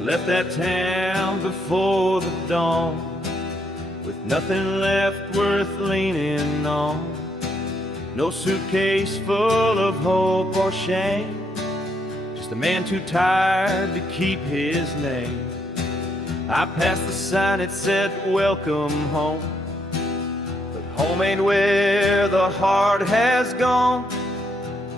left that town before the dawn, with nothing left worth leaning on. No suitcase full of hope or shame, just a man too tired to keep his name. I passed the sign that said welcome home, but home ain't where the heart has gone.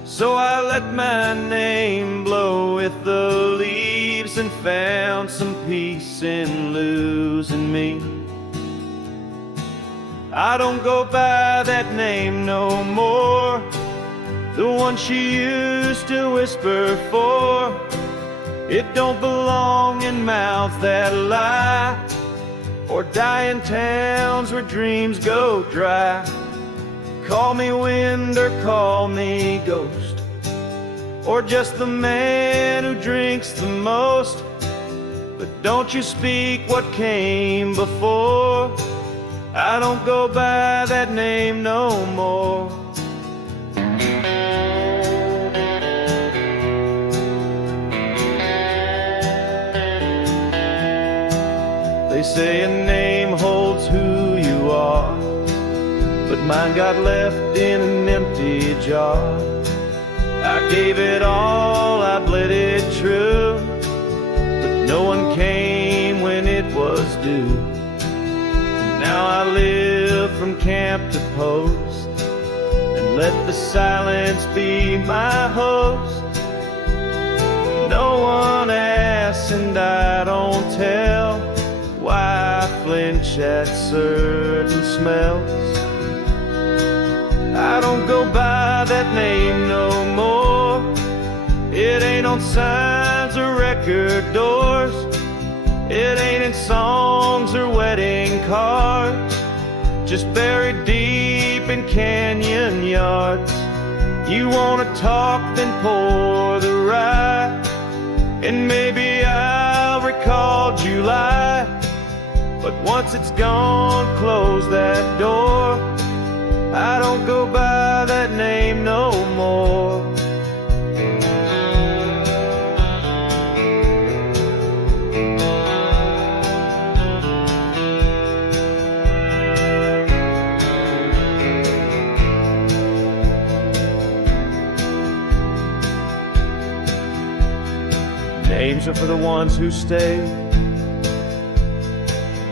So I let my name blow with the leaves and found some peace in losing me. I don't go by that name no more, the one she used to whisper for. It don't belong in mouths that lie, or die in towns where dreams go dry. Call me wind or call me ghost, or just the man who drinks the most. But don't you speak what came before. I don't go by that name no more. They say a name holds who you are, but mine got left in an empty jar. I gave it all, I bled it true, but no one came when it was due. Now I live from camp to post, and let the silence be my host. No one asks and I don't tell why I flinch at certain smells. I don't go by that name no more. It ain't on signs or record doors. It ain't in songs or wedding cards, just buried deep in canyon yards. You wanna talk, then pour the rye, and maybe I'll recall July. But once it's gone, close that door. I don't go by that name no more. Names are for the ones who stay,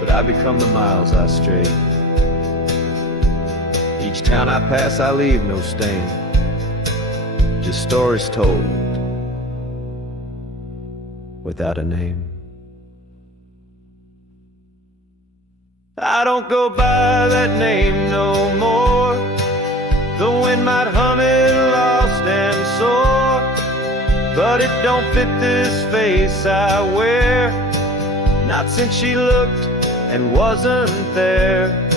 but I become the miles I stray. Each town I pass I leave no stain, just stories told without a name. I don't go by that name no more. The wind might hum it lost and sore, but it don't fit this face I wear, not since she looked and wasn't there.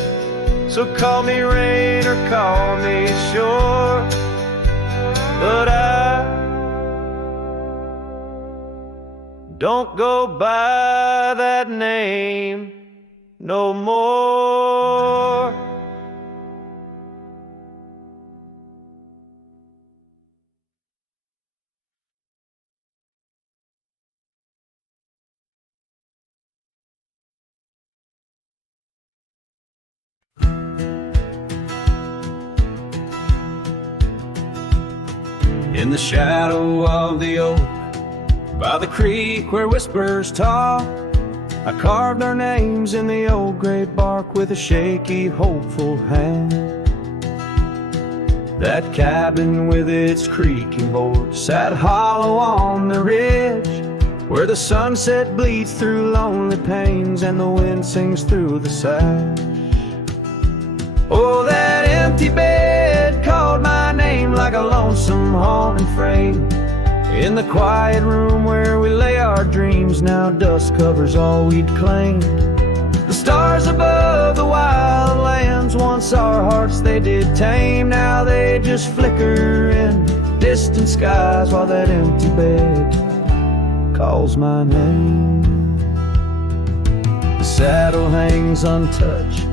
So call me rain or call me shore, but I don't go by that name no more. In the shadow of the oak, by the creek where whispers talk, I carved our names in the old gray bark with a shaky, hopeful hand. That cabin with its creaking board sat hollow on the ridge, where the sunset bleeds through lonely panes and the wind sings through the sash. Oh, that empty bed called my name like a lonesome haunting frame. In the quiet room where we lay our dreams, now dust covers all we'd claimed. The stars above the wild lands, once our hearts they did tame, now they just flicker in distant skies while that empty bed calls my name. The saddle hangs untouched,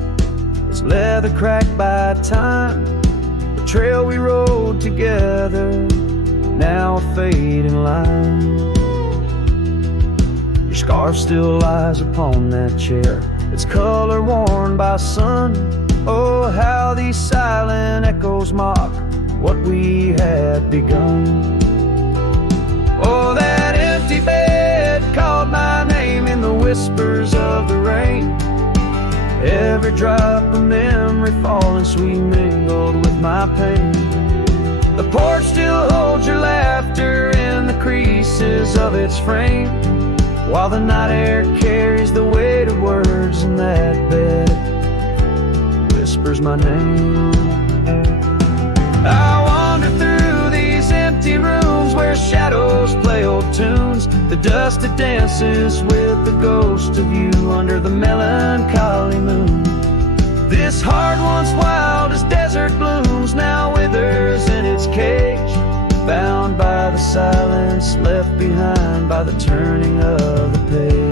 its leather cracked by time. The trail we rode together, now a fading line. Your scarf still lies upon that chair, its color worn by sun. Oh, how these silent echoes mock what we had begun. Oh, that empty bed called my name in the whispers of the rain. Every drop of memory falling sweet mingled with my pain. The porch still holds your laughter in the creases of its frame, while the night air carries the weight of words in that bed whispers my name. I wander through these empty rooms where shadows play old tunes. The dust that dances with the ghost of you under the melancholy moon. This heart once wild as desert blooms now withers in its cage, bound by the silence left behind by the turning of the page.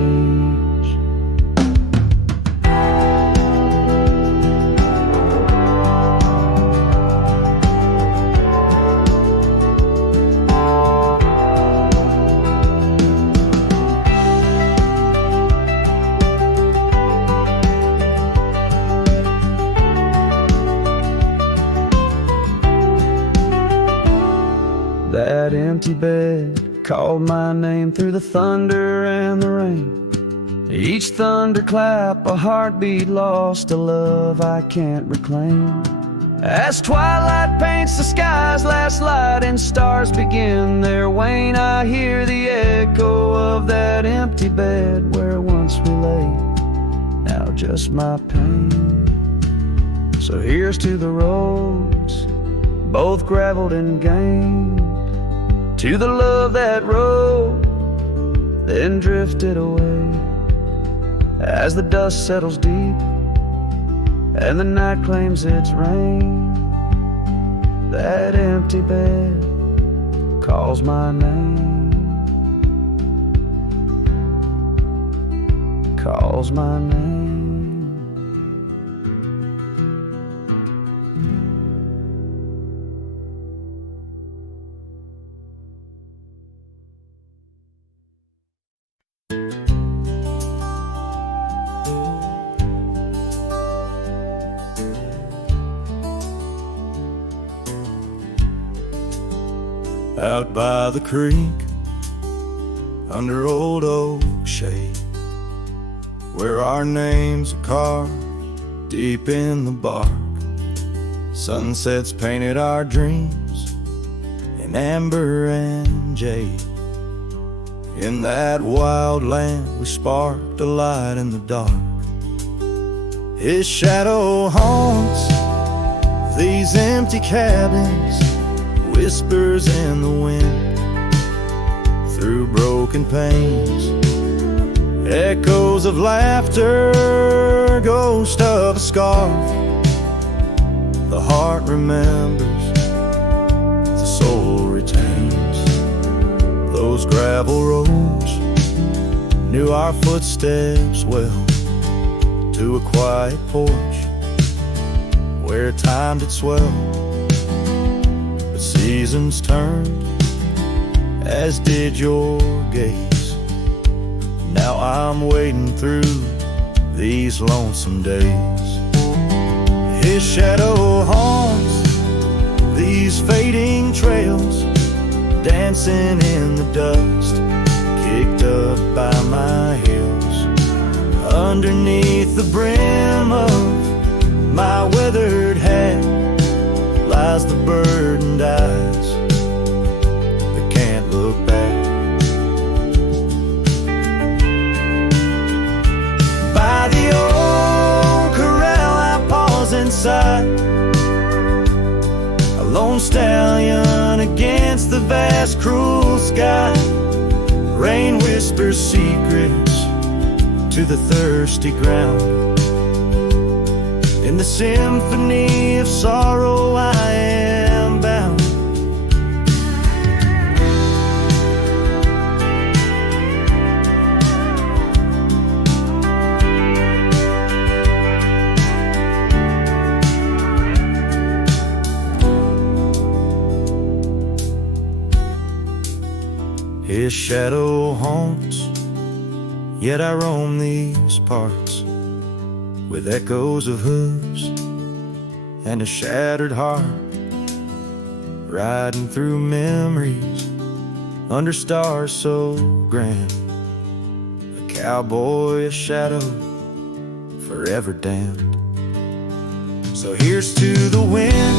That empty bed called my name through the thunder and the rain. Each thunderclap a heartbeat lost, a love I can't reclaim. As twilight paints the sky's last light and stars begin their wane, I hear the echo of that empty bed where once we lay, now just my pain. So here's to the roads, both graveled and gained, to the love that rode, then drifted away. As the dust settles deep and the night claims its reign, that empty bed calls my name, calls my name. Out by the creek, under old oak shade, where our names are carved deep in the bark. Sunsets painted our dreams in amber and jade. In that wild land we sparked a light in the dark. His shadow haunts these empty cabins, whispers in the wind, through broken panes, echoes of laughter, ghost of a scarf. The heart remembers, the soul retains. Those gravel roads knew our footsteps well, to a quiet porch where time did swell. Seasons turned, as did your gaze. Now I'm wading through these lonesome days. His shadow haunts these fading trails, dancing in the dust, kicked up by my heels. Underneath the brim of my weathered hat lies the burdened eyes that can't look back. By the old corral I pause inside, a lone stallion against the vast cruel sky. Rain whispers secrets to the thirsty ground. In the symphony of sorrow I am bound. His shadow haunts Yet I roam these parts with echoes of hooves and a shattered heart, riding through memories under stars so grand. A cowboy, a shadow, forever damned. So here's to the wind,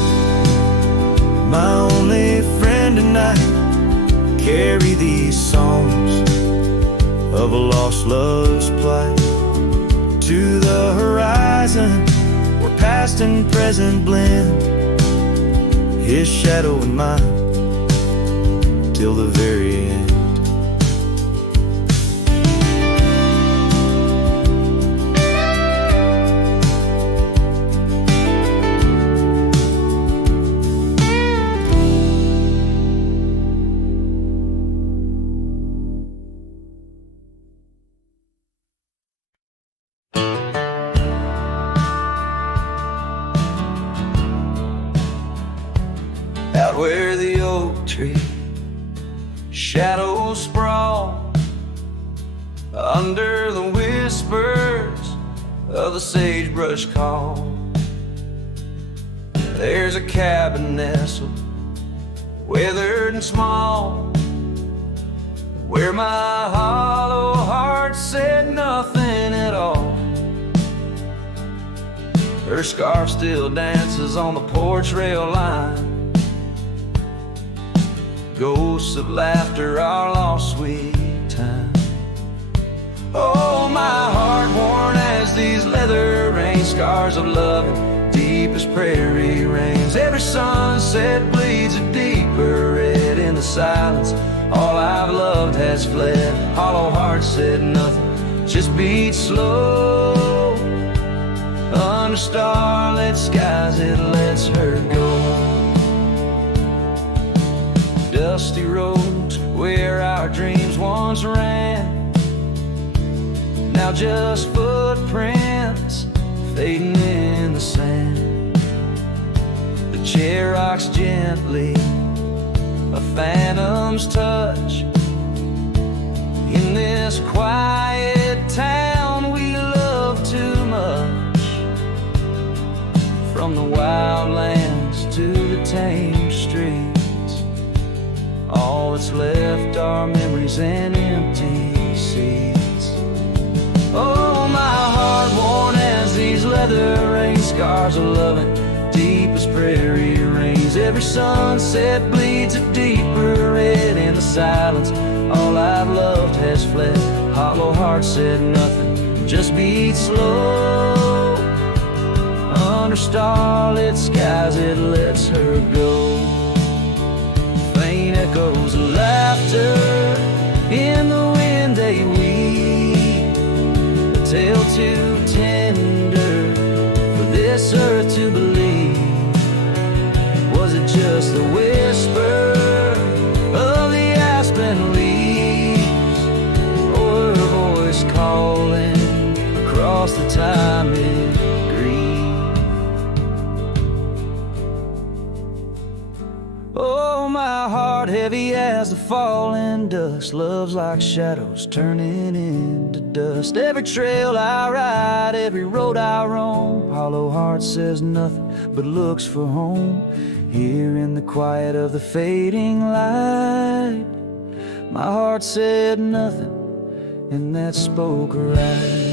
my only friend tonight. Carry these songs of a lost love's plight to the horizon, where past and present blend, his shadow and mine, till the very end. Out where the oak tree shadows sprawl, under the whispers of the sagebrush call, there's a cabin nestled, weathered and small, where my hollow heart said nothing at all. Her scarf still dances on the porch rail line, ghosts of laughter, our lost sweet time. Oh, my heart worn as these leather rain scars of loving, deep as prairie rains. Every sunset bleeds a deeper red in the silence. All I've loved has fled. Hollow heart said nothing, just beat slow. Under starlit skies it lets her go. Dusty roads where our dreams once ran, now just footprints fading in the sand. The chair rocks gently, a phantom's touch. In this quiet town we love too much, from the wildlands to the tame streets. All that's left are memories and empty seats. Oh, my heart worn as these leather rain scars of loving, deep as prairie rains. Every sunset bleeds a deeper red in the silence. All I've loved has fled. Hollow heart said nothing, just beat slow. Under starlit skies it lets her go. Faint echoes of laughter in the wind they weave, a tale too tender for this earth to believe. Was it just the whisper of the aspen leaves, or her voice calling across the time it grieved? Oh, my heart heavy as the falling dust, love's like shadows turning into dust. Every trail I ride, every road I roam, hollow heart says nothing but looks for home. Here in the quiet of the fading light, my heart said nothing, and that spoke right.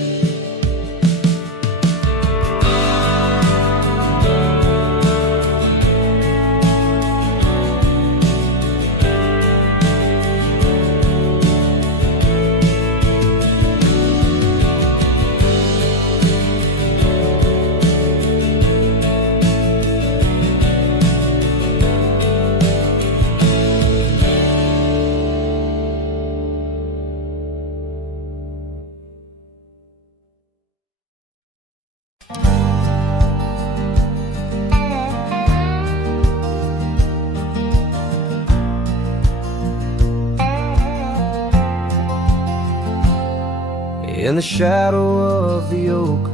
In the shadow of the oak,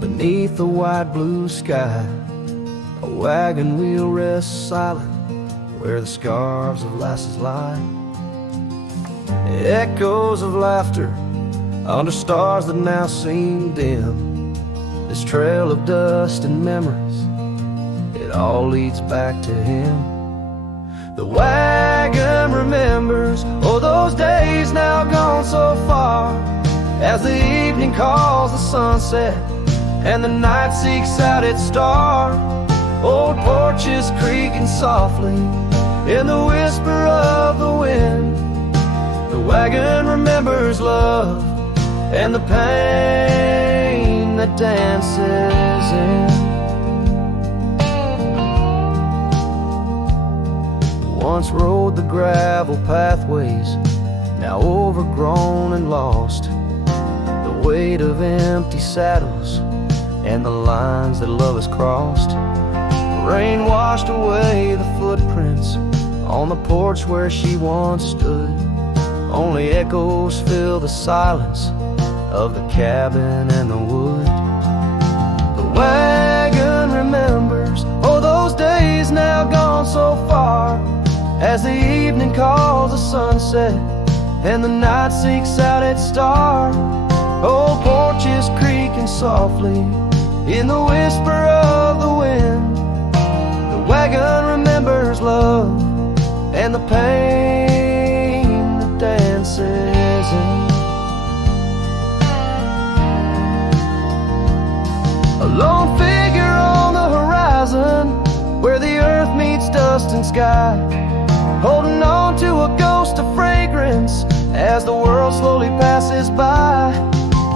beneath the wide blue sky, a wagon wheel rests silent where the scarves of lasses lie. Echoes of laughter under stars that now seem dim. This trail of dust and memories, it all leads back to him. The wagon remembers, oh, those days now gone so far, as the evening calls the sunset and the night seeks out its star. Old porches creaking softly in the whisper of the wind. The wagon remembers love and the pain that dances in. Once rode the gravel pathways, now overgrown and lost. The weight of empty saddles and the lines that love has crossed. Rain washed away the footprints on the porch where she once stood. Only echoes fill the silence of the cabin and the wood. The wagon remembers, oh, those days now gone so far, as the evening calls the sunset and the night seeks out its star. Old porches creaking softly in the whisper of the wind. The wagon remembers love and the pain that dances in. A lone figure on the horizon, where the earth meets dust and sky, holding on to a ghost of fragrance as the world slowly passes by.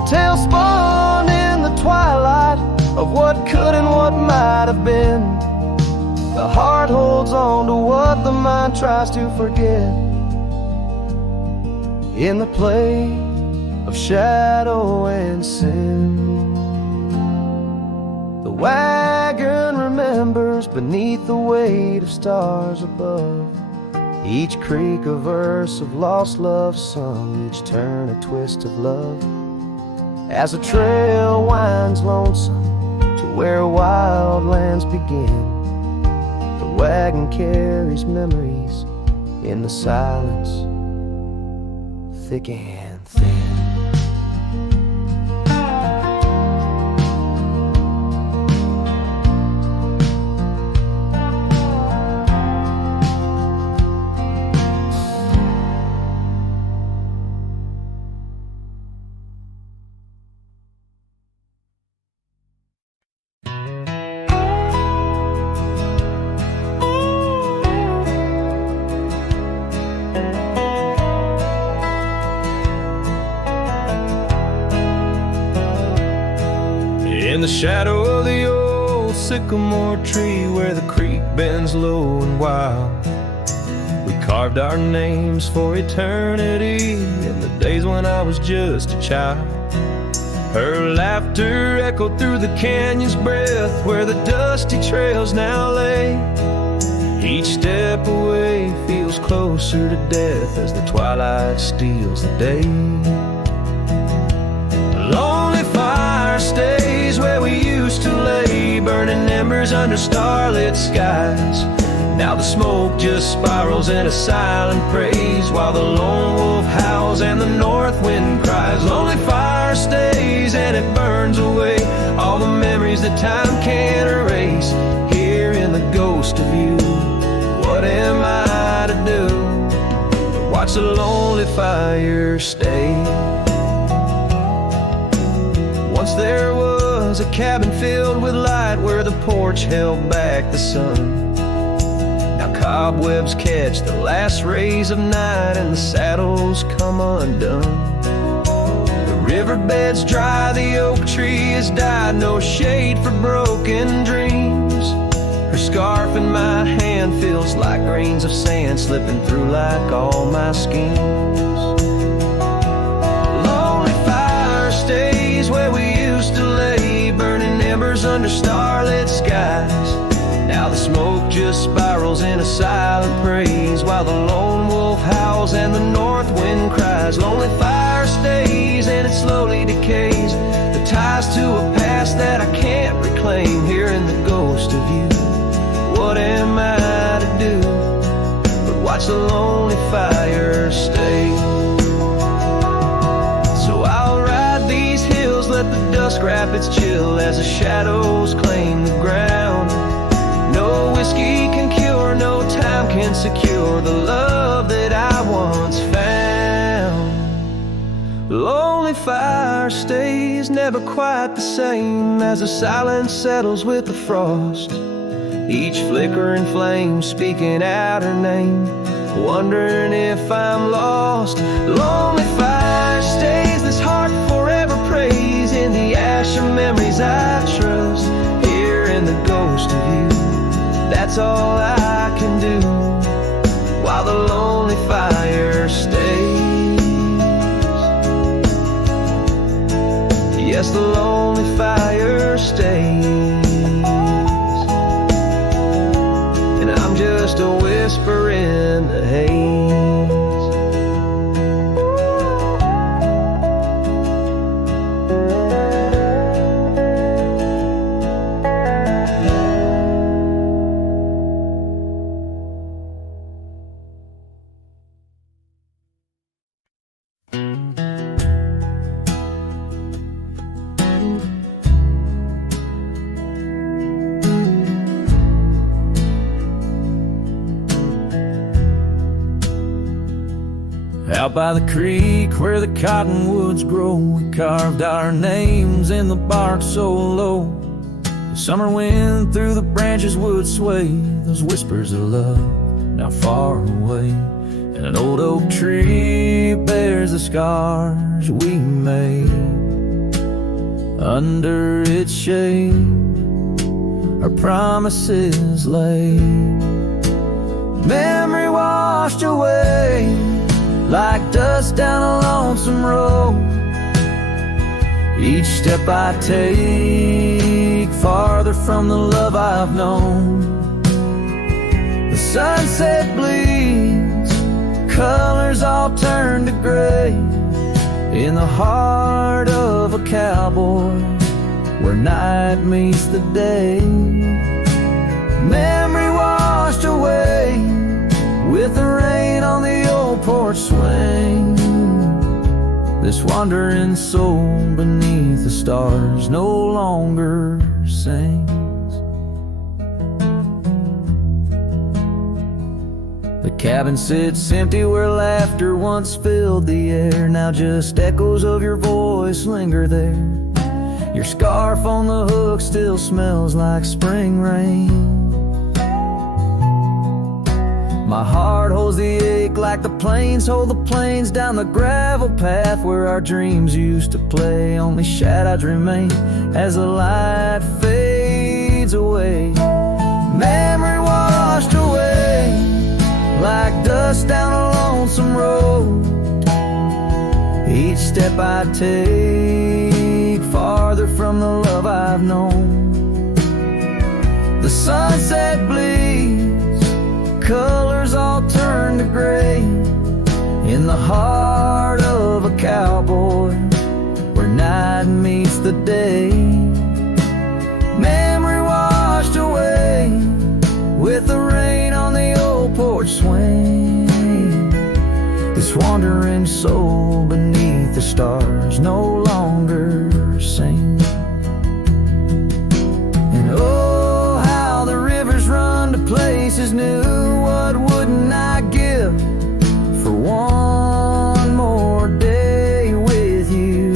Tales spun in the twilight of what could and what might have been. The heart holds on to what the mind tries to forget. In the play of shadow and sin, the wagon remembers beneath the weight of stars above. Each creak a verse of lost love sung, each turn a twist of love. As the trail winds lonesome to where wild lands begin, the wagon carries memories in the silence, thick and thin. In the shadow of the old sycamore tree, where the creek bends low and wild, we carved our names for eternity in the days when I was just a child. Her laughter echoed through the canyon's breath, where the dusty trails now lay. Each step away feels closer to death as the twilight steals the day. A lonely fire stays where we used to lay, burning embers under starlit skies. Now the smoke just spirals in a silent praise, while the lone wolf howls and the north wind cries. Lonely fire stays and it burns away all the memories that time can't erase. Here in the ghost of you, what am I to do? Watch the lonely fire stay. Once there was a cabin filled with light, where the porch held back the sun. Now cobwebs catch the last rays of night and the saddles come undone. The riverbed's dry, the oak tree has died, no shade for broken dreams. Her scarf in my hand feels like grains of sand slipping through like all my schemes. Lonely fire stays where we used to lay, burning embers under starlit skies. Now the smoke just spirals in a silent praise, while the lone wolf howls and the north wind cries. Lonely fire stays and it slowly decays, the ties to a past that I can't reclaim. Here in the ghost of you, what am I to do but watch the lonely fire stay? So I'll dust wrap its chill as the shadows claim the ground. No whiskey can cure, no time can secure the love that I once found. Lonely fire stays never quite the same as the silence settles with the frost. Each flickering flame speaking out her name, wondering if I'm lost. Lonely fire stays, this heart forever prays in the ash of memories I trust. Hearing the ghost of you, that's all I can do, while the lonely fire stays. Yes, the lonely fire stays, and I'm just a whisper in the haze. Out by the creek where the cottonwoods grow, we carved our names in the bark so low. The summer wind through the branches would sway those whispers of love now far away. And an old oak tree bears the scars we made. Under its shade our promises lay. Memory washed away like dust down a lonesome road. Each step I take farther from the love I've known. The sunset bleeds, colors all turn to gray in the heart of a cowboy where night meets the day. Memory washed away with the rain on the old porch swing. This wandering soul beneath the stars no longer sings. The cabin sits empty where laughter once filled the air. Now just echoes of your voice linger there. Your scarf on the hook still smells like spring rain. My heart holds the ache like the plains hold the plains down the gravel path where our dreams used to play. Only shadows remain as the light fades away. Memory washed away like dust down a lonesome road. Each step I take farther from the love I've known. The sunset bleeds, colors all turn to gray in the heart of a cowboy where night meets the day. Memory washed away with the rain on the old porch swing. This wandering soul beneath the stars no longer sings. And oh, how the rivers run to places new. What wouldn't I give for one more day with you?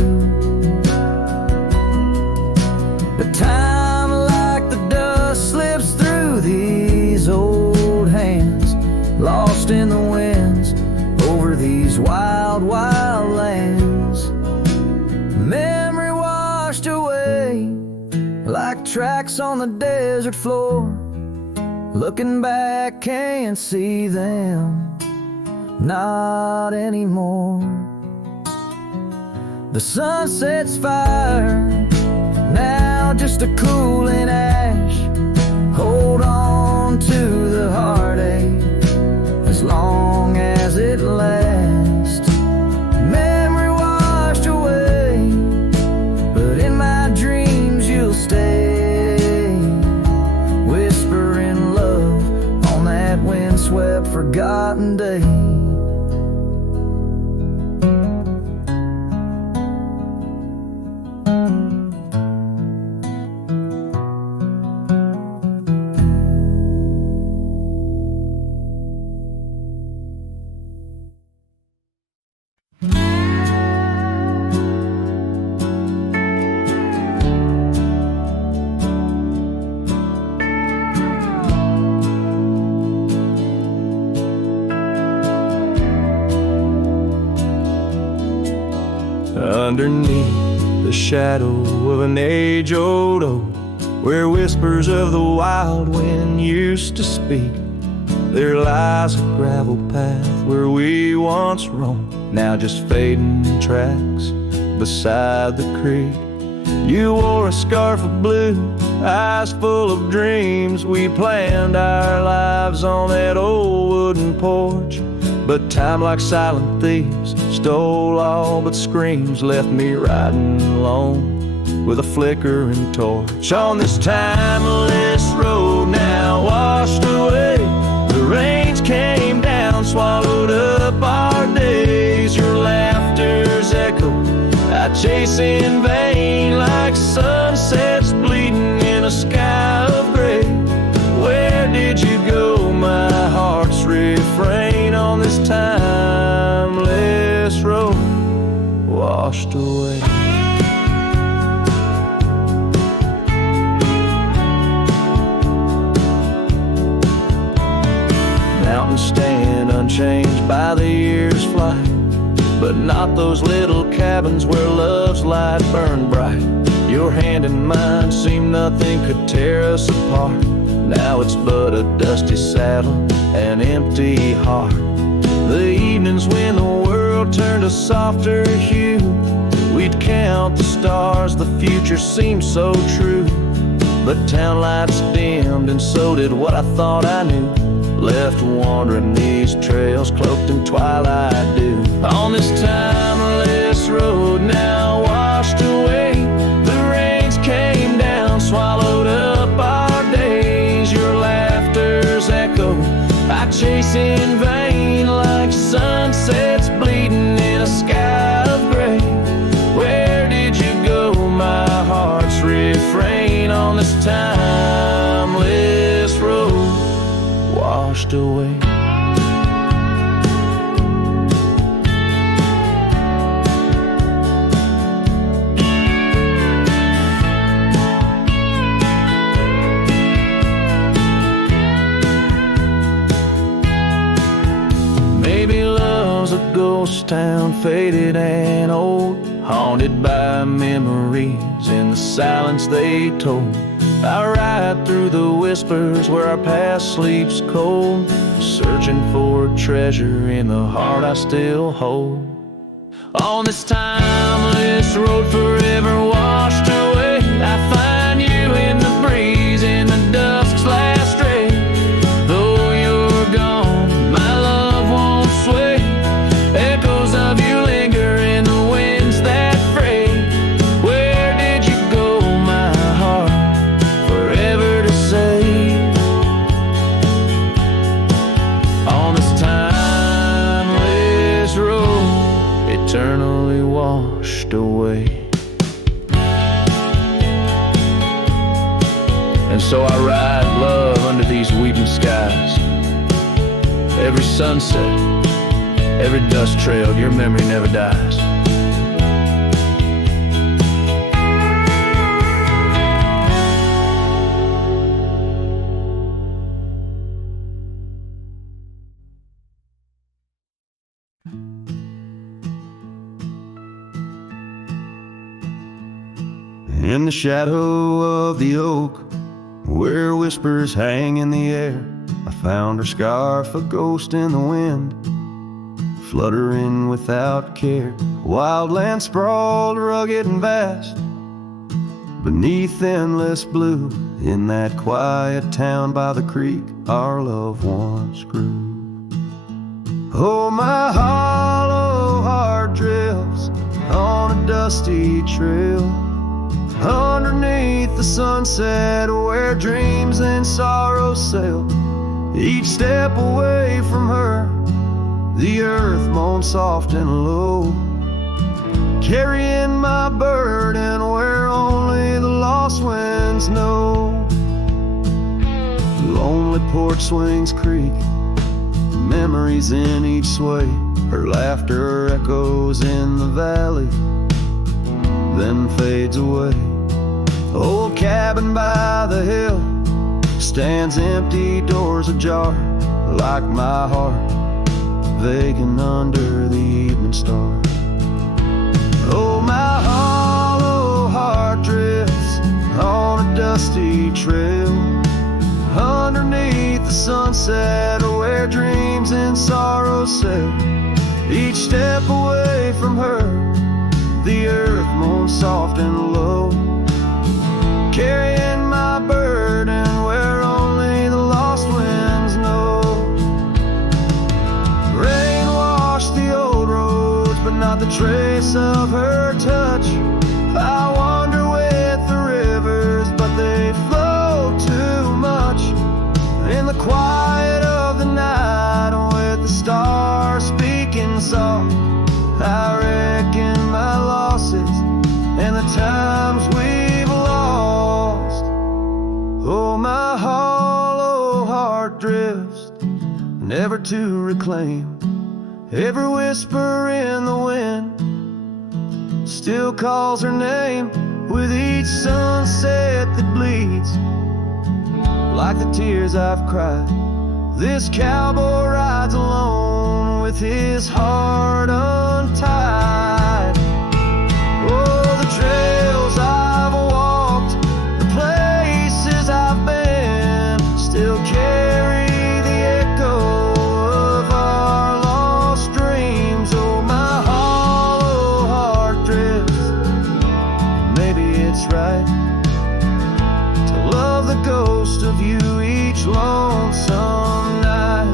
But time like the dust slips through these old hands, lost in the winds over these wild, wild lands. Memory washed away like tracks on the desert floor. Looking back, can't see them, not anymore. The sunset's fire, now just a cooling ash. Hold on to the heartache as long as it lasts. Memory washed away, but in my dreams you'll stay. Windswept, forgotten day. underneath the shadow of an age-old oak, where whispers of the wild wind used to speak, there lies a gravel path where we once roamed, now just fading tracks beside the creek. You wore a scarf of blue, eyes full of dreams. We planned our lives on that old wooden porch, but time, like silent thieves, stole all but screams, left me riding alone with a flickering torch. On this timeless road now washed away, the rains came down, swallowed up our days. Your laughter's echo I chase in vain, like sunsets bleeding in a sky of gray. Where did you go, my heart's refrain, on this timeless road washed away? Mountains stand unchanged by the year's flight, but not those little cabins where love's light burned bright. Your hand in mine seemed nothing could tear us apart. Now it's but a dusty saddle, an empty heart. The evenings when the world turned a softer hue, we'd count the stars, the future seemed so true. But town lights dimmed, and so did what I thought I knew, left wandering these trails cloaked in twilight dew. On this timeless road now washed away, the rains came down, swallowed up our days. Your laughter's echo I chase in vain, like sunsets bleeding in a sky of gray. Where did you go, my heart's refrain, on this timeless road washed away? Maybe love's a ghost town, faded and old, haunted by memories in the silence they told. I ride through the whispers where our past sleeps cold, searching for a treasure in the heart I still hold. On this timeless road forever washed away, I find you in the breeze, in the dusk's last ray. Though you're gone, my love won't sway. Echoes of you linger in the winds that fray. Where did you go, my heart, forever to say? On this timeless road, eternally washed away. And so I ride love under these weeping skies. Every sunset, every dust trail, your memory never dies. In the shadow of the oak, where whispers hang in the air, I found her scarf, a ghost in the wind, fluttering without care. Wildland sprawled, rugged and vast, beneath endless blue. In that quiet town by the creek, our love once grew. Oh, my hollow heart drifts on a dusty trail, underneath the sunset where dreams and sorrows sail. Each step away from her, the earth moans soft and low, carrying my burden where only the lost winds know. Lonely porch swings creak, memories in each sway. Her laughter echoes in the valley, then fades away. Old cabin by the hill stands empty, doors ajar, like my heart vacant under the evening star. Oh, my dusty trail. Underneath the sunset, where dreams and sorrows sail. Each step away from her, the earth moans soft and low. Carrying my burden where only the lost winds know. Rain washed the old roads, but not the trace of her touch. I wander with the rivers, but they flow too much. In the quiet of the night, with the stars speaking soft, I reckon my losses and the times we've lost. Oh, my hollow heart drifts, never to reclaim. Every whisper in the wind still calls her name. With each sunset that bleeds like the tears I've cried, this cowboy rides alone with his heart untied. Oh, the trails I've walked, the places I've been, still carry the echo of our lost dreams. Oh, my hollow heart drifts, maybe it's right to love the ghost of you each lonesome night.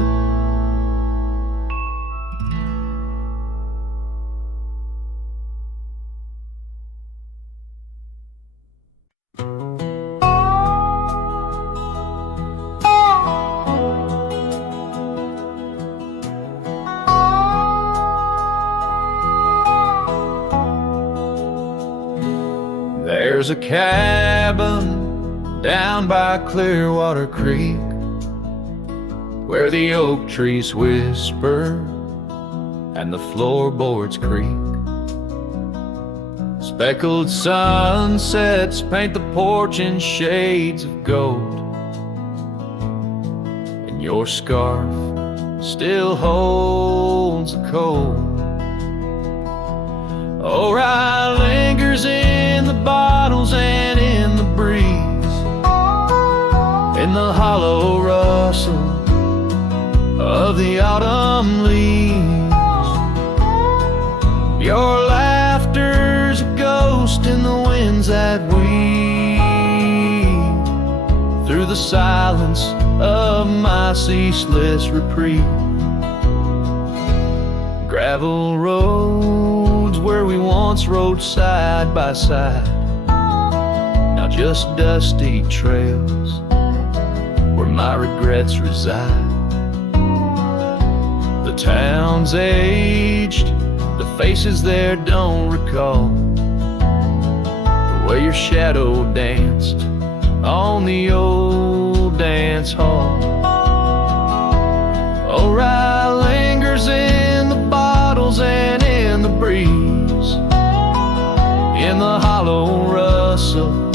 There's a cabin down by Clearwater Creek where the oak trees whisper and the floorboards creak. Speckled sunsets paint the porch in shades of gold, and your scarf still holds the cold. Oh, Rye lingers in the bottles and in the breeze, in the hollow rustle of the autumn leaves. Your laughter's a ghost in the winds that weave through the silence of my ceaseless reprieve. Gravel roads where we once rode side by side, now just dusty trails where my regrets reside. The town's aged, the faces there don't recall the way your shadow danced on the old dance hall. Oh, Rye lingers in the bottles and in the breeze, in the hollow rustle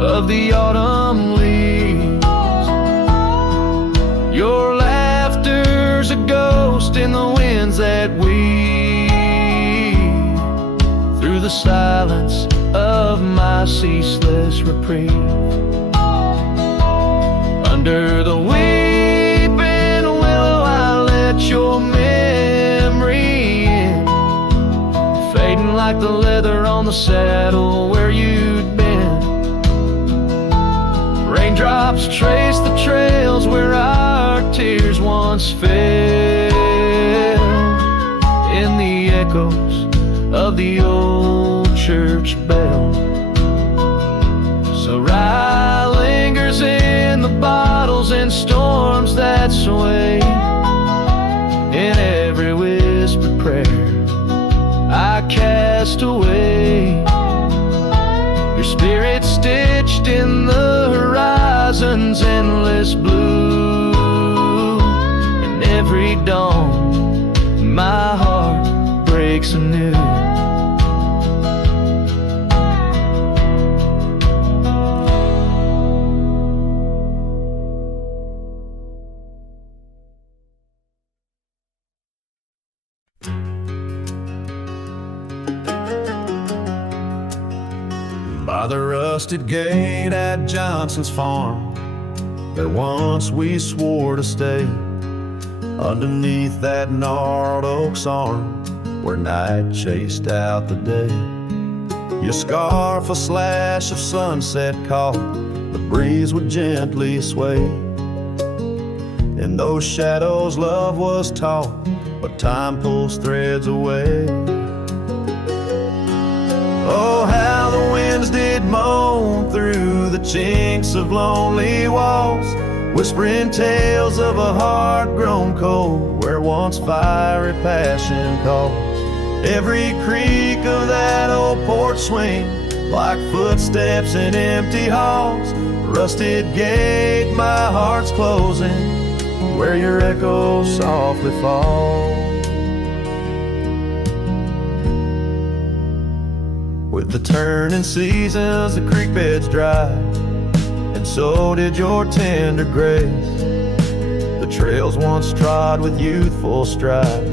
of the autumn leaves. Your laughter's a ghost in the winds that weave through the silence of my ceaseless reprieve. Under the weeping willow I let your memory in, fading like the leather on the saddle where you'd been. Raindrops trace the trails where our tears once fell, in the echoes of the old church bell. So Rye lingers in the bottles and storms that sway, in every whispered prayer I cast away. Your spirit stitched in the horizon's endless blue, and every dawn my heart breaks anew. By the rusted gate at Johnson's farm, there once we swore to stay. Underneath that gnarled oak's arm, where night chased out the day. Your scarf a slash of sunset caught, the breeze would gently sway. In those shadows love was taught, but time pulls threads away. Oh, how the winds did moan through the chinks of lonely walls, whispering tales of a heart grown cold, where once fiery passion calls. Every creak of that old porch swing, like footsteps in empty halls. Rusted gate, my heart's closing, where your echo softly falls. With the turning seasons, the creek beds dry, and so did your tender grace. The trails once trod with youthful stride,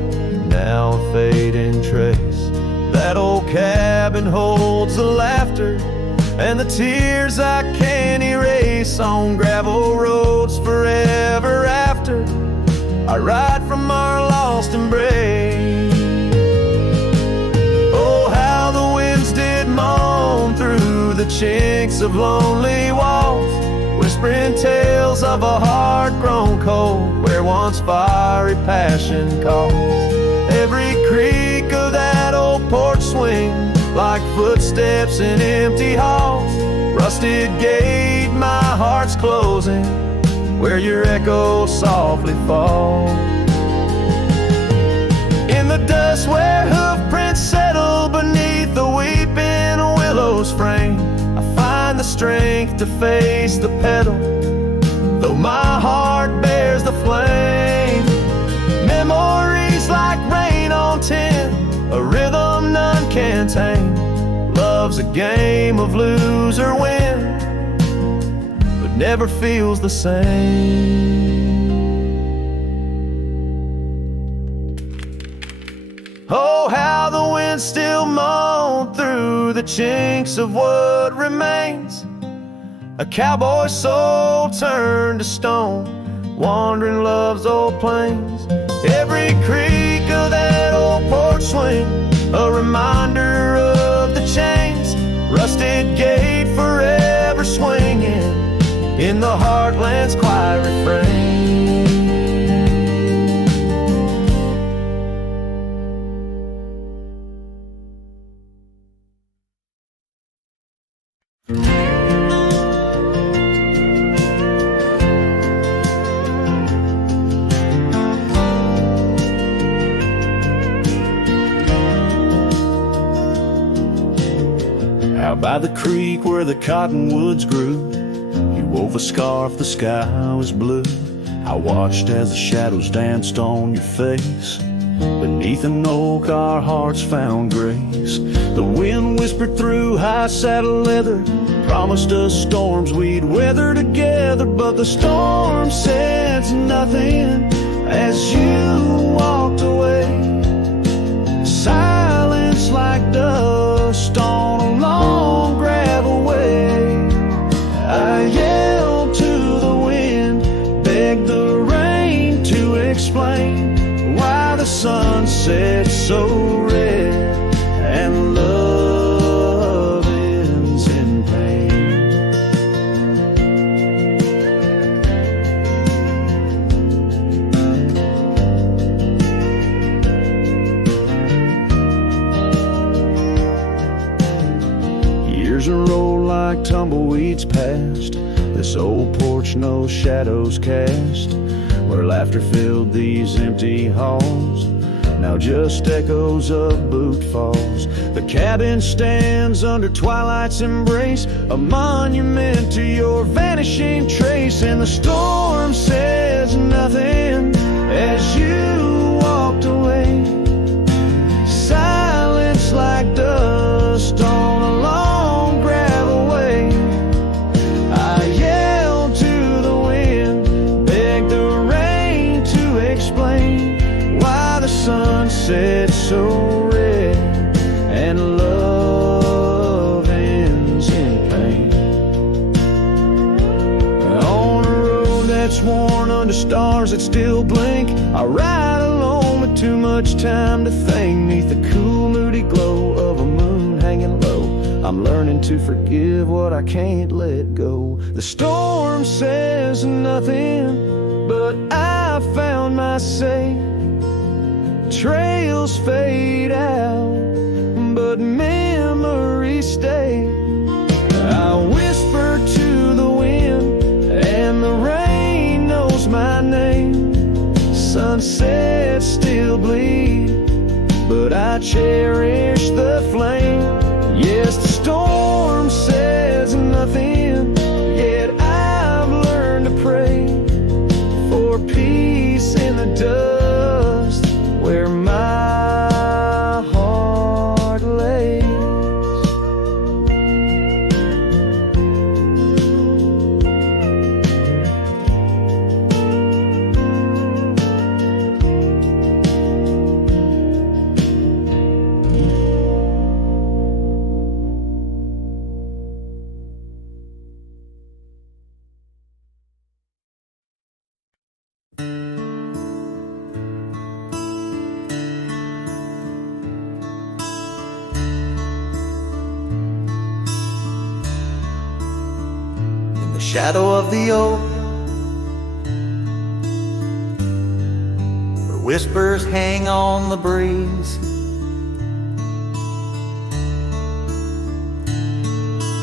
now a fading trace. That old cabin holds the laughter and the tears I can't erase. On gravel roads forever after I ride from our lost embrace. Oh, how the winds did moan through the chinks of lonely walls, whispering tales of a heart grown cold, where once fiery passion calls. Every creak of that old porch swing, like footsteps in empty halls. Rusted gate, my heart's closing, where your echo softly falls. In the dust where hoof prints settle beneath the weeping willow's frame, I find the strength to face the pedal, though my heart bears the flame. Memories like rain on tin, a rhythm none can tame. Love's a game of lose or win, but never feels the same. Oh, how the wind still moan through the chinks of what remains. A cowboy's soul turned to stone, wandering love's old plains. Every creak of that old porch swing, a reminder of the chains. Rusted gate forever swinging in the heartland's quiet refrain. Out by the creek where the cottonwoods grew, you wove a scarf, the sky was blue. I watched as the shadows danced on your face. Beneath an oak our hearts found grace. The wind whispered through high saddle leather, promised us storms we'd weather together. But the storm said nothing as you walked away. Silence like dust on a long gravel way. I yelled to the wind, begged the rain to explain why the sun set so red and love ends in pain. Years roll like tumbleweeds past this old porch, no shadows cast, where laughter filled these empty halls, now just echoes of boot falls. The cabin stands under twilight's embrace, a monument to your vanishing trace. And the storm says nothing as you walked away. Silence like dust on a long gravel way. I yelled to the wind, begged the rain to explain why the sun set so red and love ends in pain. that's worn under stars that still blink. I ride alone with too much time to think, neath the cool moody glow of a moon hanging low. I'm learning to forgive what I can't let go. The storm says nothing, but I found my say. Trails fade out, but memories stay. I whisper to the wind, and the rain knows my name. Sunsets still bleed, but I cherish the flame. Yes, the storm says nothing, yet I've learned to pray for peace in the dust where my heart lays. Shadow of the oak, where whispers hang on the breeze,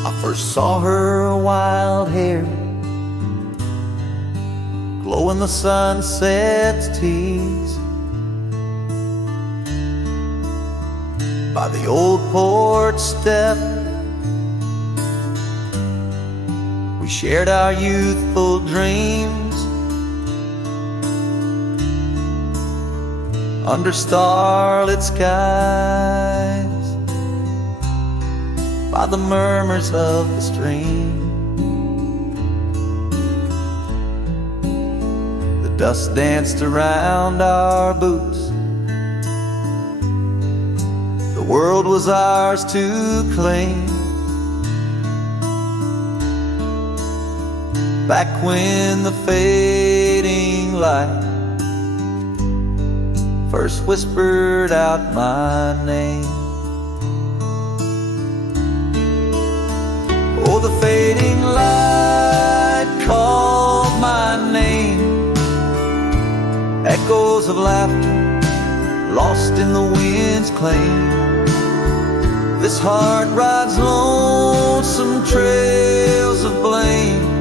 I first saw her wild hair glow in the sunset's tease. By the old porch step, we shared our youthful dreams under starlit skies, by the murmurs of the stream. The dust danced around our boots. The world was ours to claim. Back when the fading light first whispered out my name. Oh, the fading light called my name. Echoes of laughter lost in the wind's claim. This heart rides lonesome trails of blame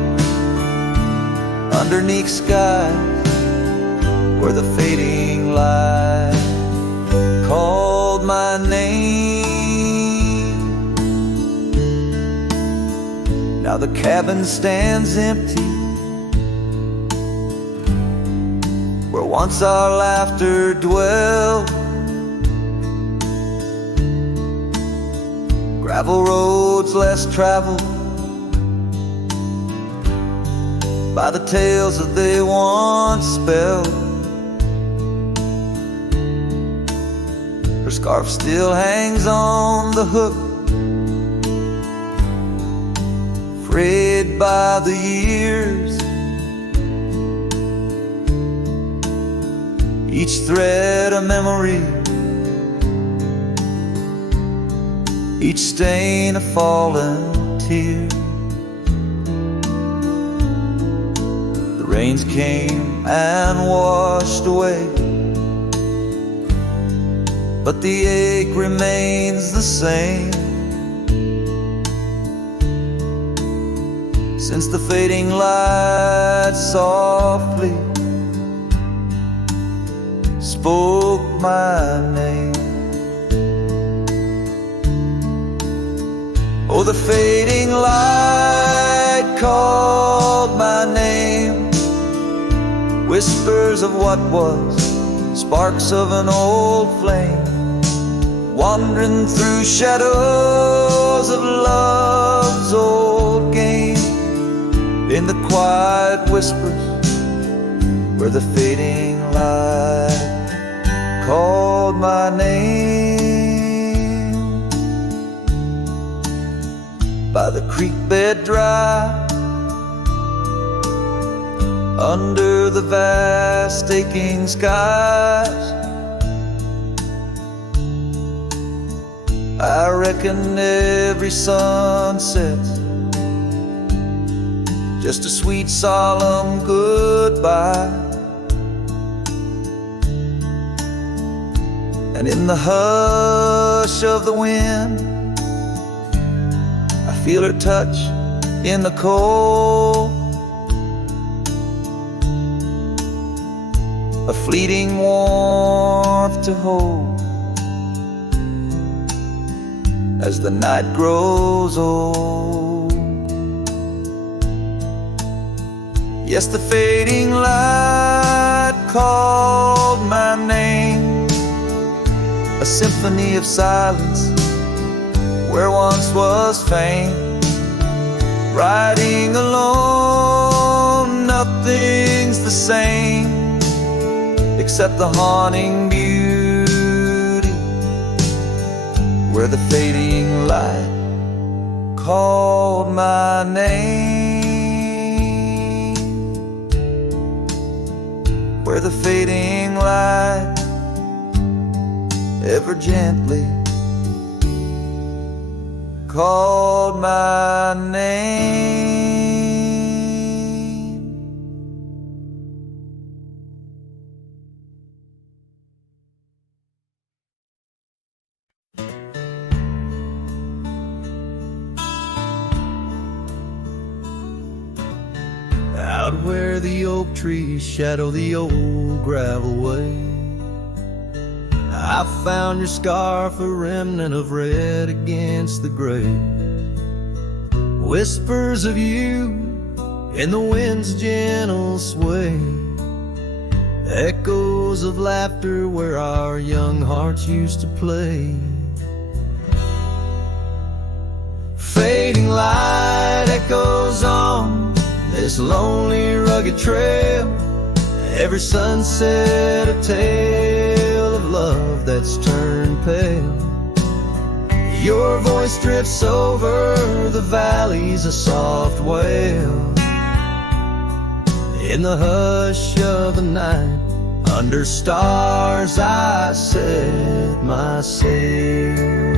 underneath skies where the fading light called my name. Now the cabin stands empty, where once our laughter dwelled. Gravel roads less traveled by the tales that they once spelled. Her scarf still hangs on the hook, frayed by the years. Each thread a memory, each stain a fallen tear. Rains came and washed away, but the ache remains the same. Since the fading light softly spoke my name. Oh, the fading light called my name. Whispers of what was, sparks of an old flame, wandering through shadows of love's old game. In the quiet whispers where the fading light called my name. By the creek bed dry, under the vast aching skies. I reckon every sunset's just a sweet solemn goodbye. And in the hush of the wind, I feel her touch in the cold, a fleeting warmth to hold as the night grows old. Yes, the fading light called my name, a symphony of silence where once was fame. Riding alone, nothing's the same except the haunting beauty where the fading light called my name, where the fading light ever gently called my name. Out where the oak trees shadow the old gravel way, I found your scarf, a remnant of red against the gray. Whispers of you in the wind's gentle sway, echoes of laughter where our young hearts used to play. Fading light echoes on this lonely rugged trail, every sunset a tale of love that's turned pale. Your voice drifts over the valleys, a soft wail. In the hush of the night, under stars I set my sail.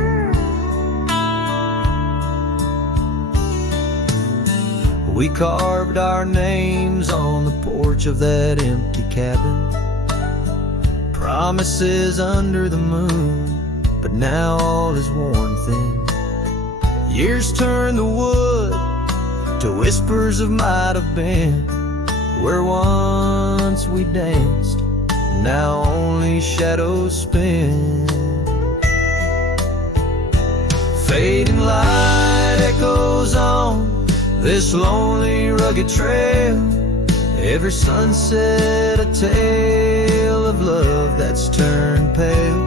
We carved our names on the porch of that empty cabin, promises under the moon, but now all is worn thin. Years turn the wood to whispers of might have been, where once we danced, now only shadows spin. Fading light echoes on this lonely rugged trail, every sunset a tale of love that's turned pale.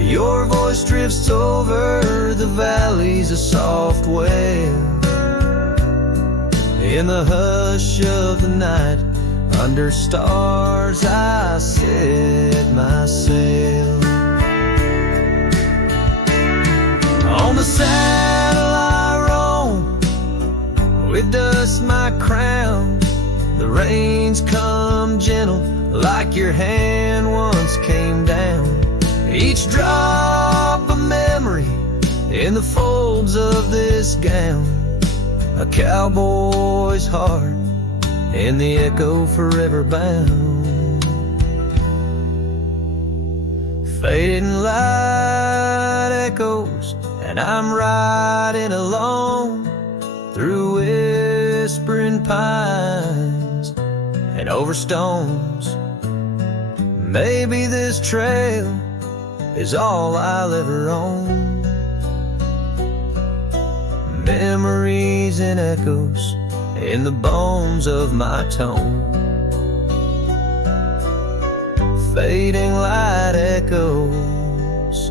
Your voice drifts over the valleys, a soft wail. In the hush of the night, under stars I set my sail. On the saddle I roam, with dust my crown, the rains come gentle like your hand once came down. Each drop a memory in the folds of this gown, a cowboy's heart in the echo forever bound. Fading light echoes, and I'm riding alone through whispering pines and over stones. Maybe this trail is all I'll ever own. Memories and echoes in the bones of my tone. Fading light echoes,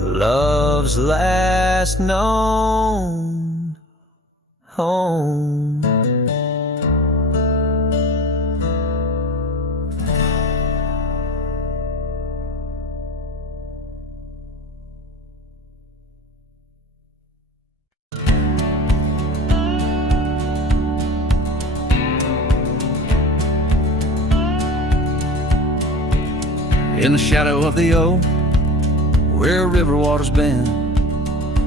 love's last known home. in the shadow of the oak where river water's been.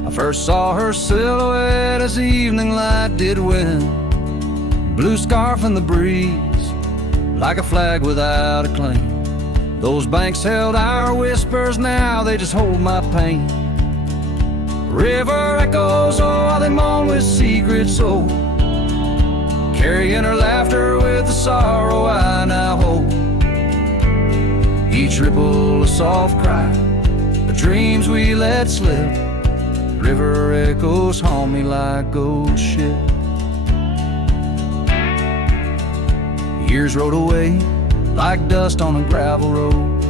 I first saw her silhouette as the evening light did win. Blue scarf in the breeze, like a flag without a claim. Those banks held our whispers, now they just hold my pain. River echoes, oh, how they moan with secret soul, carrying her laughter with the sorrow I now hold. Each ripple a soft cry, the dreams we let slip. River echoes haunt me like old ship. Years rode away like dust on a gravel road,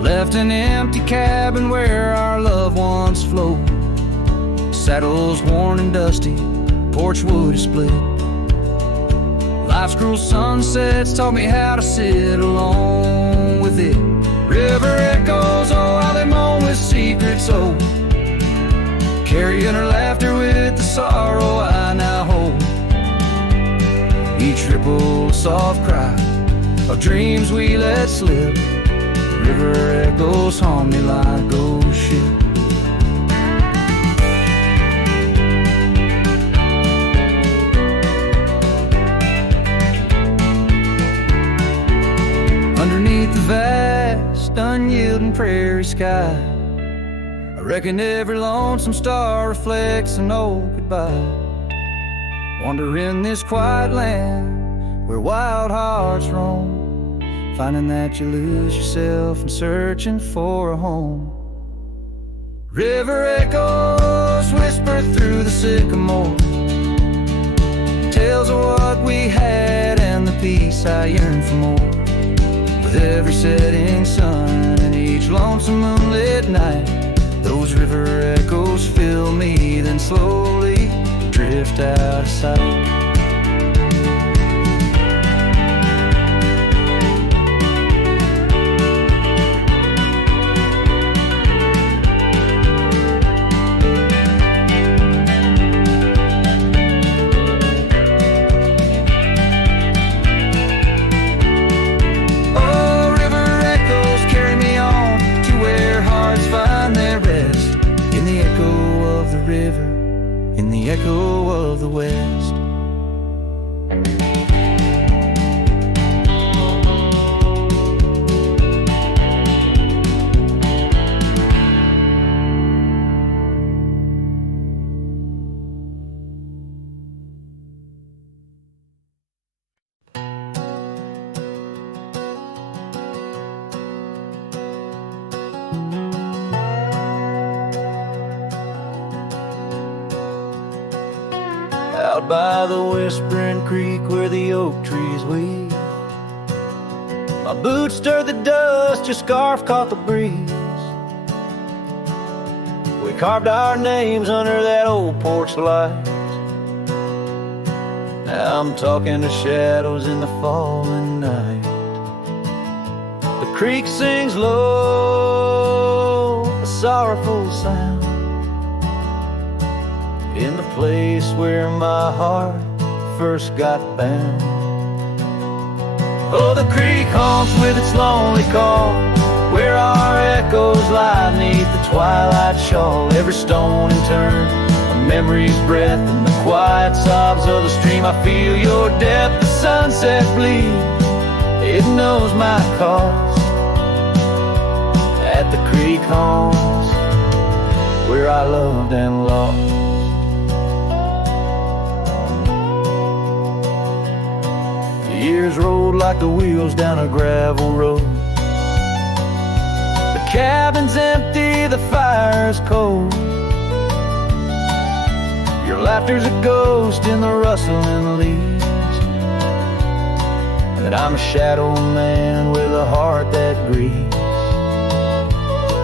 left an empty cabin where our loved ones float. Saddles worn and dusty, porch wood is split. Life's cruel sunsets taught me how to sit alone with it. River echoes, oh, how they moan with secret soul, carrying her laughter with the sorrow I now hold. Each ripple a soft cry of dreams we let slip. River echoes haunt me like old ship. Underneath the vast, unyielding prairie sky, I reckon every lonesome star reflects an old goodbye. Wander in this quiet land where wild hearts roam, finding that you lose yourself and searching for a home. River echoes whisper through the sycamore, tales of what we had and the peace I yearn for more. With every setting sun and each lonesome moonlit night, those river echoes fill me, then slowly drift out of sight. Echo of the West. Out by the whispering creek where the oak trees weep, my boots stirred the dust, your scarf caught the breeze. We carved our names under that old porch light. Now I'm talking to shadows in the falling night. The creek sings low, a sorrowful sound, in the place where my heart first got bound. Oh, the creek haunts with its lonely call, where our echoes lie beneath the twilight shawl. Every stone and turn, a memory's breath, and the quiet sobs of the stream. I feel your depth, the sunset bleed, it knows my cost. At the creek haunts, where I loved and lost. Years rolled like the wheels down a gravel road. The cabin's empty, the fire's cold. Your laughter's a ghost in the rustling leaves, and I'm a shadow man with a heart that grieves.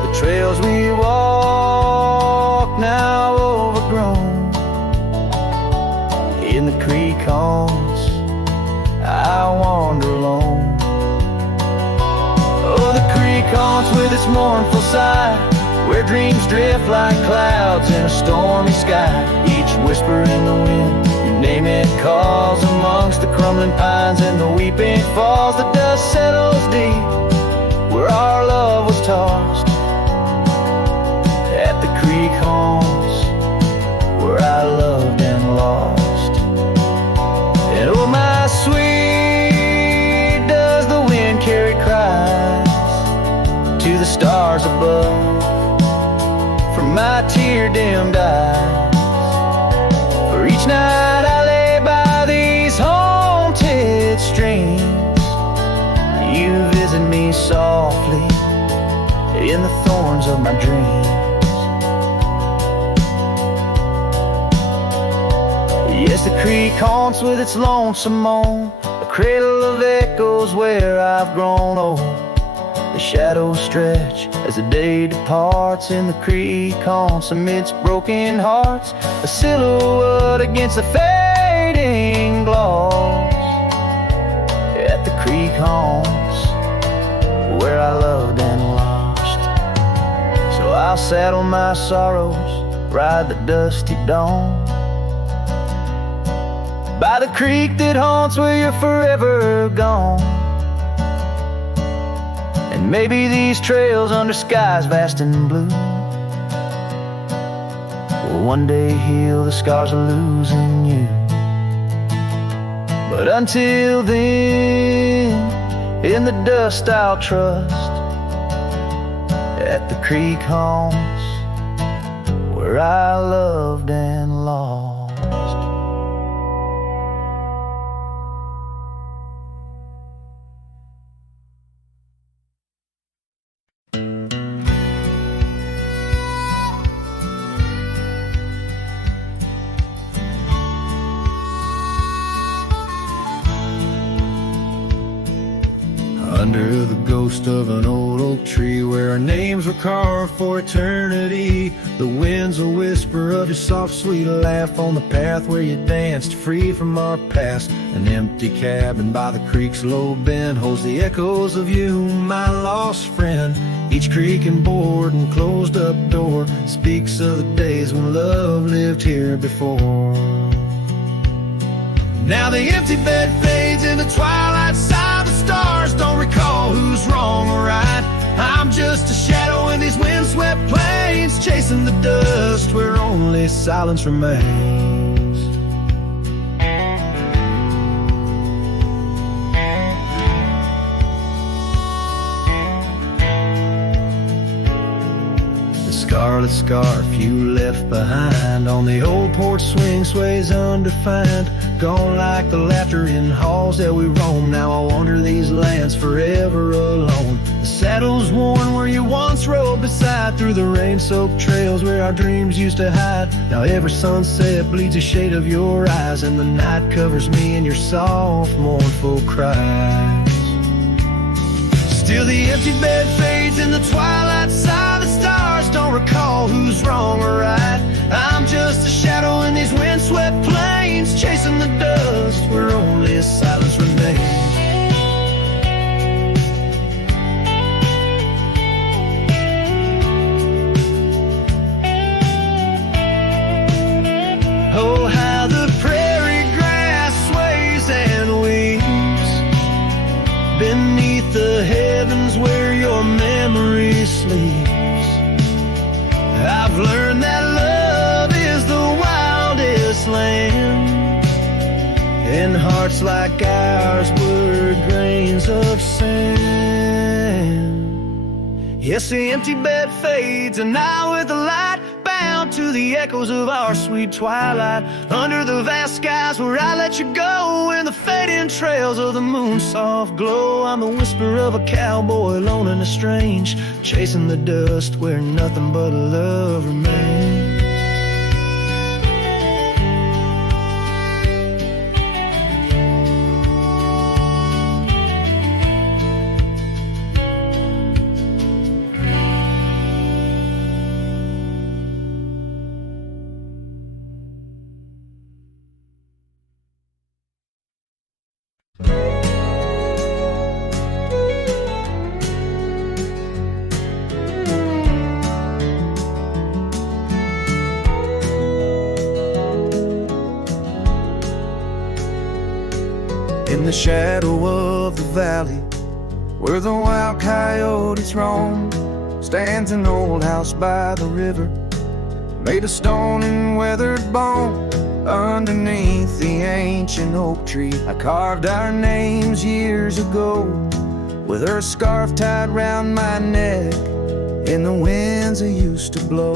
The trails we walk now overgrown, in the creek haunts I wander alone. Oh, the creek haunts with its mournful sigh, where dreams drift like clouds in a stormy sky. Each whisper in the wind, your name it calls, amongst the crumbling pines and the weeping falls. The dust settles deep, we're the creek haunts with its lonesome moan, a cradle of echoes where I've grown old. The shadows stretch as the day departs, in the creek haunts amidst broken hearts, a silhouette against the fading gloss. At the creek haunts where I loved and lost. So I'll saddle my sorrows, ride the dusty dawn by the creek that haunts where you're forever gone. And maybe these trails under skies vast and blue will one day heal the scars of losing you. But until then, in the dust I'll trust, at the creek haunts where I loved and lost. Under the ghost of an old oak tree where our names were carved for eternity, the winds will whisper of your soft sweet laugh on the path where you danced free from our past. An empty cabin by the creek's low bend holds the echoes of you, my lost friend. Each creak and board and closed up door speaks of the days when love lived here before. Now the empty bed fades in the twilight side. The stars don't recall who's wrong or right. I'm just a shadow in these windswept plains, chasing the dust where only silence remains. Scarlet scarf you left behind on the old porch swing sways undefined, gone like the laughter in halls that we roam. Now I wander these lands forever alone. The saddle's worn where you once rode beside, through the rain-soaked trails where our dreams used to hide. Now every sunset bleeds a shade of your eyes, and the night covers me in your soft mournful cries. Still the empty bed fades in the twilight side. The stars don't recall who's wrong or right. I'm just a shadow in these windswept plains, chasing the dust where only silence remains. Oh, how the prairie grass sways and weeps beneath the heavens where your memory sleeps. I've learned that love is the wildest land, and hearts like ours were grains of sand. Yes, the empty bed fades, and I with the light, bound to the echoes of our sweet twilight. Under the vast skies where I let you go, in the fading trails of the moon's soft glow. I'm the whisper of a cowboy alone and estranged, chasing the dust where nothing but love remains. In the shadow of the valley, where the wild coyotes roam, stands an old house by the river, made of stone and weathered bone. Underneath the ancient oak tree, I carved our names years ago, with her scarf tied round my neck in the winds that used to blow.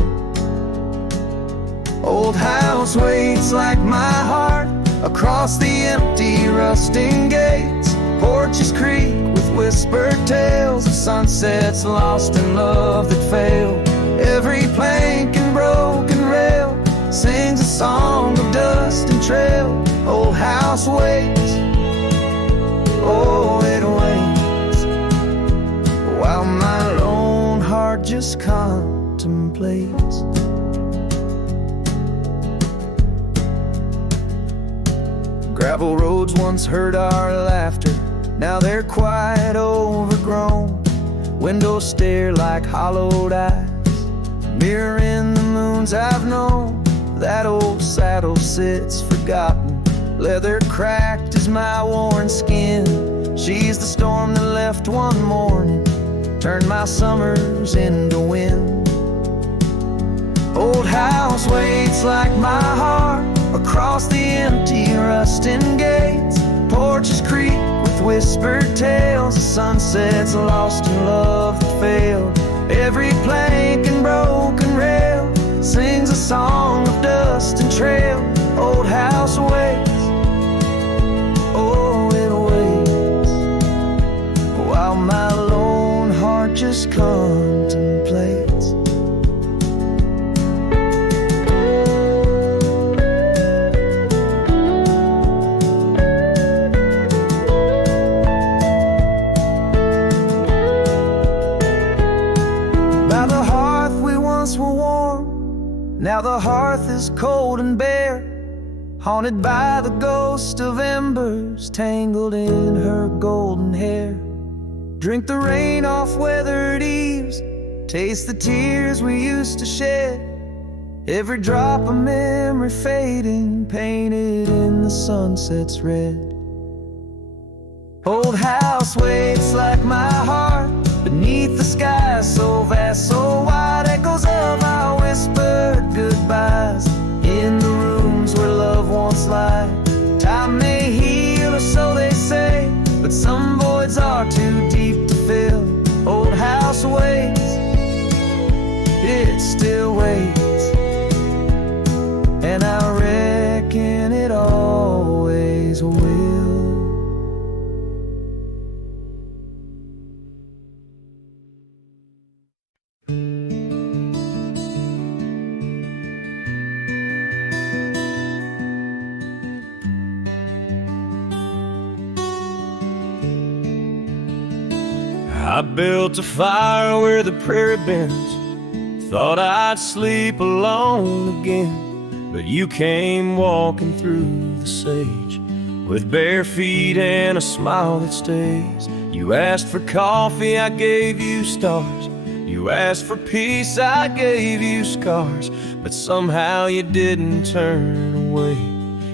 Old house waits like my heart across the empty rusting gates. Porches creak with whispered tales of sunsets lost in love that failed. Every plank and broken rail sings a song of dust dust and trail. Old house waits, oh it waits, while my lone heart just contemplates. Gravel roads once heard our laughter, now they're quite overgrown. Windows stare like hollowed eyes, mirroring the moons I've known. That old saddle sits forgotten, leather cracked as my worn skin. She's the storm that left one morning, turned my summers into wind. Old house waits like my heart across the empty rusting gates. Porches creak with whispered tales of sunsets lost in love that failed. Every plank and broken rail sings a song of dust and trail. Old house waits, oh it waits, while my lone heart just contemplates. Now the hearth is cold and bare, haunted by the ghost of embers tangled in her golden hair. Drink the rain off weathered eaves, taste the tears we used to shed. Every drop of memory fading, painted in the sunset's red. Old house waits like my heart beneath the sky so vast, so wide. Echoes of our whispered goodbyes in the rooms where love once lied. Time may heal, or so they say, but some voids are too deep to fill. Old house waits, it still waits, and I reckon it always will. I built a fire where the prairie bends, thought I'd sleep alone again, but you came walking through the sage with bare feet and a smile that stays. You asked for coffee, I gave you stars. You asked for peace, I gave you scars, but somehow you didn't turn away.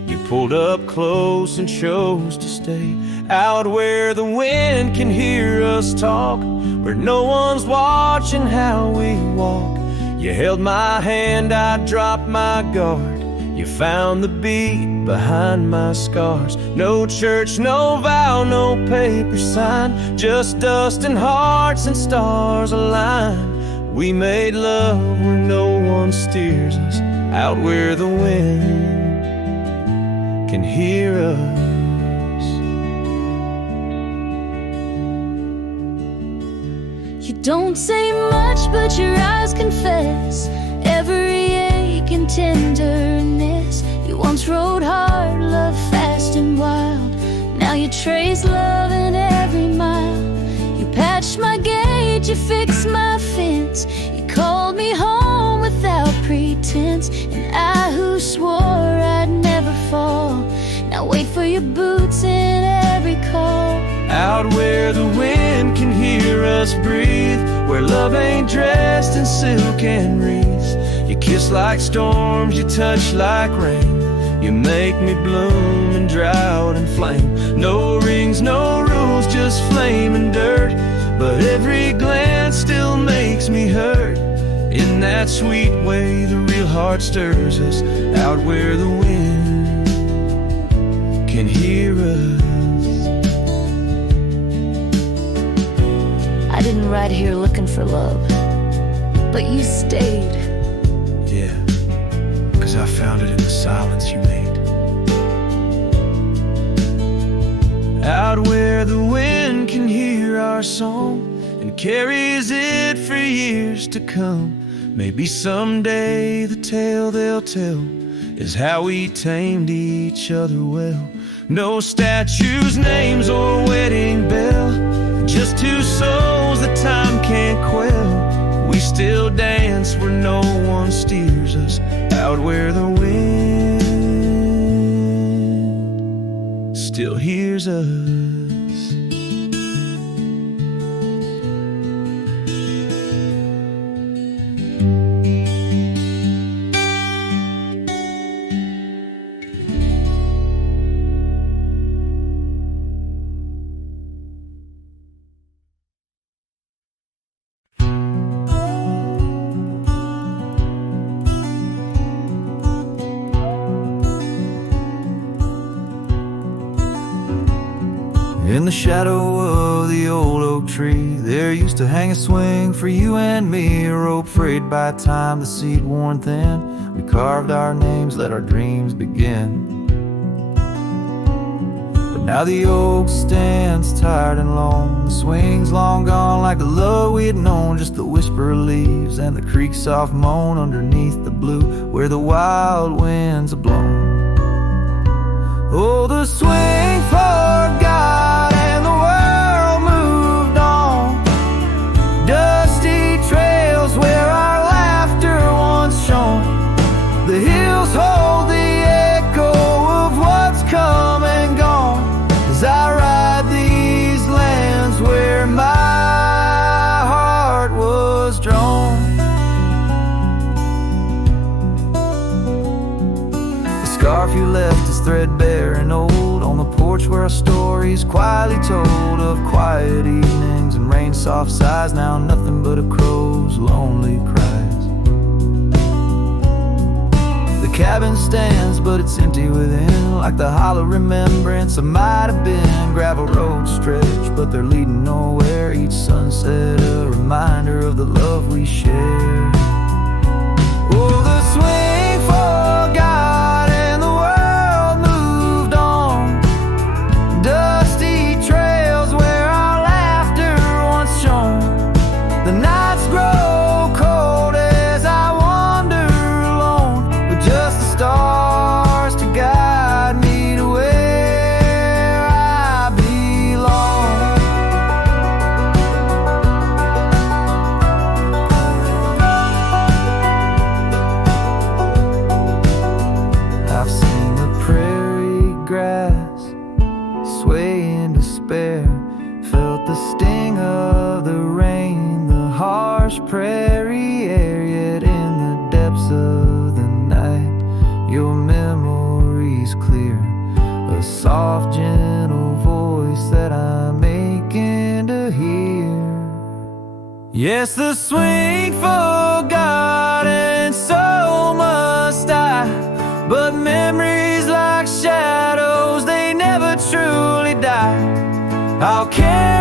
You pulled up close and chose to stay out where the wind can hear us talk, where no one's watching how we walk. You held my hand, I dropped my guard. You found the beat behind my scars. No church, no vow, no paper sign, just dust and hearts and stars aligned. We made love where no one steers us, out where the wind can hear us. You don't say much, but your eyes confess every ache and tenderness. You once rode hard, loved fast and wild. Now you trace love in every mile. You patched my gate, you fixed my fence. You called me home without pretense. And I who swore I'd never fall, now wait for your boots in every call. Out where the wind can hear us breathe, where love ain't dressed in silk and wreaths. You kiss like storms, you touch like rain. You make me bloom in drought and flame. No rings, no rules, just flame and dirt, but every glance still makes me hurt. In that sweet way the real heart stirs us, out where the wind can hear us. I didn't ride here looking for love, but you stayed. Yeah, 'cause I found it in the silence you made. Out where the wind can hear our song and carries it for years to come. Maybe someday the tale they'll tell is how we tamed each other well. No statues, names, or wedding bell, just two souls that time can't quell. We still dance where no one steers us, out where the wind still hears us. In the shadow of the old oak tree, there used to hang a swing for you and me, a rope frayed by time, the seed worn thin. We carved our names, let our dreams begin. But now the oak stands tired and lone, the swing's long gone like the love we'd known, just the whisper of leaves and the creek's soft moan underneath the blue where the wild winds are blown. Oh, the swing forgot and the world moved on. Dusty trails where our laughter once shone. The hills hold the echo of what's come and gone, as I ride these lands where my heart was drawn. The scarf you left is threadbare and old on the porch where our stories quietly told of quiet evenings and rain soft sighs. Now nothing but a crow's lonely cries. The cabin stands but it's empty within, like the hollow remembrance of might have been. Gravel roads stretch but they're leading nowhere, each sunset a reminder of the love we share. Oh, the swing forgot and the world moved on. Dusty trails where our laughter once shone. The nights grow cold as I wander alone, with just the stars to guide me to where I belong. I've seen the prairie grass sway in despair, felt the sting of the rain, the harsh prairie air, yet in the depths of the night your memory's clear, a soft gentle voice that I'm aching to hear. Yes, the swing forgot and so must I, but memories like shadows, they never truly die. How can